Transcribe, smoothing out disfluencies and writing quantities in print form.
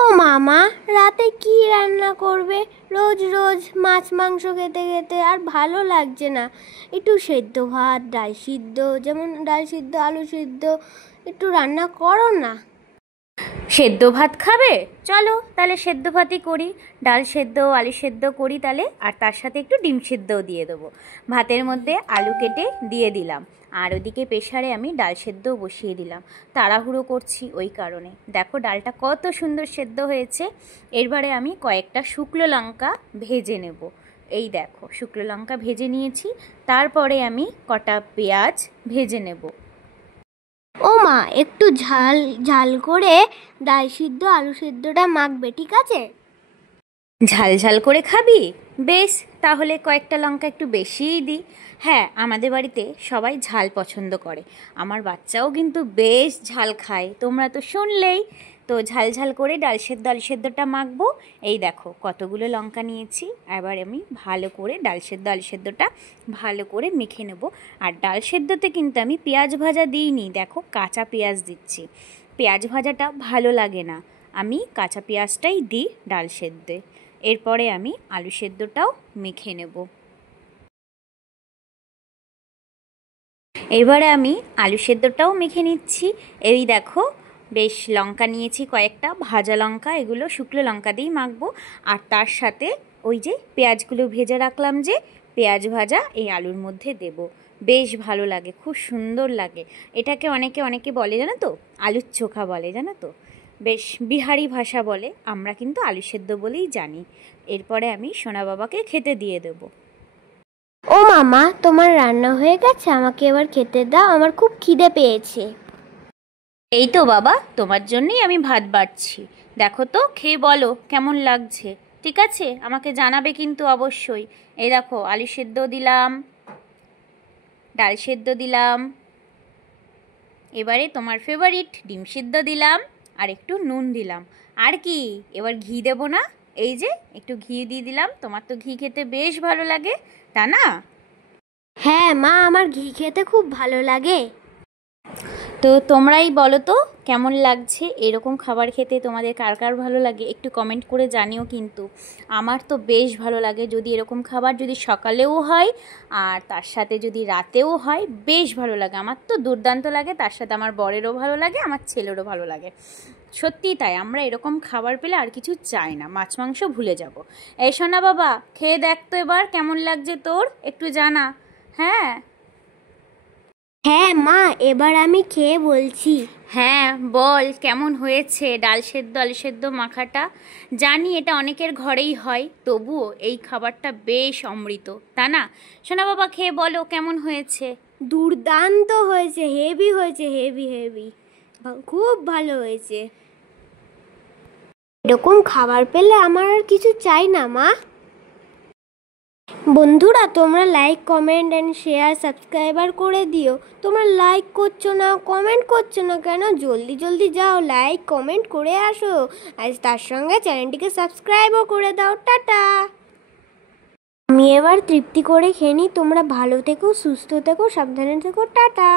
ও মামা, রাতে কি রান্না করবে? রোজ রোজ মাছ মাংস খেতে খেতে আর ভালো লাগছে না। একটু সেদ্ধ ভাত, ডাল সিদ্ধ, যেমন ডাল সিদ্ধ, আলু সিদ্ধ একটু রান্না করো না। সেদ্ধ ভাত খাবে? চলো তাহলে সেদ্ধ ভাতই করি। ডাল সেদ্ধ, আলু সেদ্ধ করি তাহলে, আর তার সাথে একটু ডিম সেদ্ধও দিয়ে দেবো। ভাতের মধ্যে আলু কেটে দিয়ে দিলাম, আর ওদিকে প্রেসারে আমি ডাল সেদ্ধও বসিয়ে দিলাম। তাড়াহুড়ো করছি ওই কারণে। দেখো ডালটা কত সুন্দর সেদ্ধ হয়েছে। এরবারে আমি কয়েকটা শুকনো লঙ্কা ভেজে নেব। এই দেখো শুকনো লঙ্কা ভেজে নিয়েছি। তারপরে আমি কটা পেঁয়াজ ভেজে নেব। ও মা, একটু ঝাল ঝাল করে ডাল সিদ্ধ আলু সিদ্ধটা মাখবে, ঠিক আছে? ঝাল ঝাল করে খাবি? বেশ, তাহলে কয়েকটা লঙ্কা একটু বেশিই দিই। হ্যাঁ, আমাদের বাড়িতে সবাই ঝাল পছন্দ করে। আমার বাচ্চাও কিন্তু বেশ ঝাল খায়, তোমরা তো শুনলেই। তো ঝাল ঝাল করে ডাল সেদ্ধ আলু সেদ্ধটা মাখবো। এই দেখো কতগুলো লঙ্কা নিয়েছি। এবার আমি ভালো করে ডাল সেদ্ধ আলু সেদ্ধটা ভালো করে মেখে নেব। আর ডাল সেদ্ধতে কিন্তু আমি পেঁয়াজ ভাজা দিইনি, দেখো কাঁচা পেঁয়াজ দিচ্ছি। পেঁয়াজ ভাজাটা ভালো লাগে না, আমি কাঁচা পেঁয়াজটাই দিই ডাল সেদ্ধে। এরপরে আমি আলু সেদ্ধটাও মেখে নেব। এবারে আমি আলু সেদ্ধটাও মেখে নিচ্ছি। এই দেখো বেশ লঙ্কা নিয়েছি কয়েকটা, ভাজা লঙ্কা, এগুলো শুকনো লঙ্কা দিয়েই মাখবো। আর তার সাথে ওই যে পেঁয়াজগুলো ভেজে রাখলাম, যে পেঁয়াজ ভাজা এই আলুর মধ্যে দেব। বেশ ভালো লাগে, খুব সুন্দর লাগে। এটাকে অনেকে অনেকে বলে জানো তো, আলুর চোখা বলে জানো তো। বেশ বিহারি ভাষা বলে, আমরা কিন্তু আলু সেদ্ধ বলেই জানি। এরপরে আমি সোনা বাবাকে খেতে দিয়ে দেবো। ও মামা, তোমার রান্না হয়ে গেছে, আমাকে এবার খেতে দাও, আমার খুব খিদে পেয়েছে। এই তো বাবা, তোমার জন্যই আমি ভাত বাড়ছি। দেখো তো খেয়ে বলো কেমন লাগছে। ঠিক আছে, আমাকে জানাবে কিন্তু অবশ্যই। এই দেখো আলু সেদ্ধ দিলাম, ডাল সেদ্ধ দিলাম, এবারে তোমার ফেভারিট ডিম সিদ্ধ দিলাম, আর একটু নুন দিলাম। আর কি, এবার ঘি দেবো না? এই যে একটু ঘি দিয়ে দিলাম, তোমার তো ঘি খেতে বেশ ভালো লাগে, তা না? হ্যাঁ মা, আমার ঘি খেতে খুব ভালো লাগে। তো তোমরাই বলো তো কেমন লাগছে এরকম খাবার খেতে, তোমাদের কার কার ভালো লাগে একটু কমেন্ট করে জানিও কিন্তু। আমার তো বেশ ভালো লাগে, যদি এরকম খাবার যদি সকালেও হয় আর তার সাথে যদি রাতেও হয় বেশ ভালো লাগে। আমার তো দুর্দান্ত লাগে, তার সাথে আমার বরেরও ভালো লাগে, আমার ছেলেরও ভালো লাগে। সত্যিই তাই, আমরা এরকম খাবার পেলে আর কিছু চাই না, মাছ মাংস ভুলে যাব। এই শোনা বাবা, খেয়ে দেখ তো এবার কেমন লাগছে তোর, একটু জানা। হ্যাঁ হ্যাঁ মা, এবার আমি খেয়ে বলছি। হ্যাঁ বল কেমন হয়েছে ডাল সেদ্ধ আলু সেদ্ধ মাখাটা। জানি এটা অনেকের ঘরেই হয়, তবুও এই খাবারটা বেশ অমৃত, তা না? শোনা বাবা খেয়ে বলো কেমন হয়েছে। দুর্দান্ত হয়েছে, হেভি হয়েছে, হেভি হেভি, খুব ভালো হয়েছে। এরকম খাবার পেলে আমার আর কিছু চাই না মা। বন্ধুরা, তোমরা like comment and share subscriber করে দিও। তোমরা লাইক করছো না, কমেন্ট করছো না কেন? জলদি জলদি যাও, লাইক কমেন্ট করে আসো, আর তার সঙ্গে চ্যানেলটিকে সাবস্ক্রাইবও করে দাও। টাটা। আমি এবার তৃপ্তি করে খেয়ে নিই। তোমরা ভালো থেকো, সুস্থ থেকো, সাবধানে থেকো। টাটা।